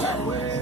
Damn it.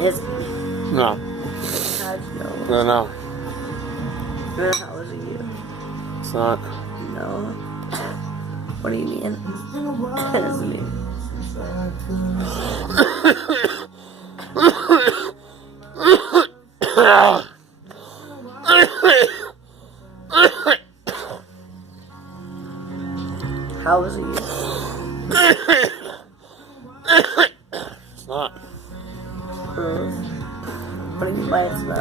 Yes. No. How'd you know? No, no. Then how was it you? It's not. No. What do you mean? What does it mean? How was it you? It's not. What do you mean by it's not?